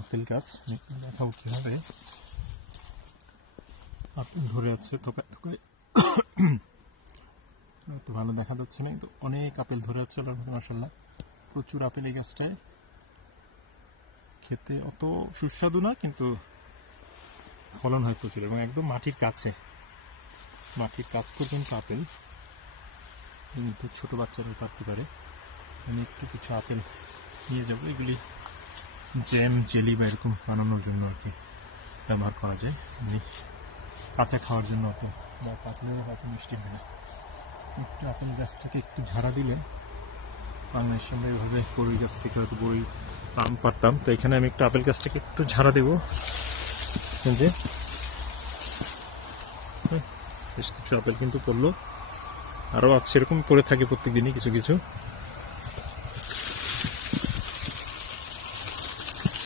Apple গাছ দেখাবো কিভাবে আপেল ধরে আছে থোকায় থোকায়। তো ভালো দেখা যাচ্ছে না, কিন্তু অনেক আপেল ধরে আছে মাশাআল্লাহ। প্রচুর আপেল এই গাছটায়, খেতে অত সুস্বাদু না, কিন্তু ফলন হয় প্রচুর এবং একদম মাটির কাছে, মাটির কাছ পর্যন্ত আপেল। কিন্তু ছোট বাচ্চারাও পারতে পারে। আমি একটু কিছু আপেল নিয়ে যাবো, এগুলি জ্যাম জেলি বা এরকম বানানোর জন্য আর কি ব্যবহার করা যায়। এমনি কাঁচা খাওয়ার জন্য অত বা পাতলেও অত মিষ্টি হয় না। একটু আপেল গাছটাকে একটু ঝাড়া দিলে, বাংলাদেশে আমরা এভাবে বড়ই গাছ থেকে হয়তো বড়ই আম পারতাম, তো এখানে আমি একটু আপেল গাছটাকে একটু ঝাড়া দেবো। যে বেশ কিছু আপেল কিন্তু পড়লো, আরও আছে, এরকম করে থাকে প্রত্যেক দিনই কিছু কিছু।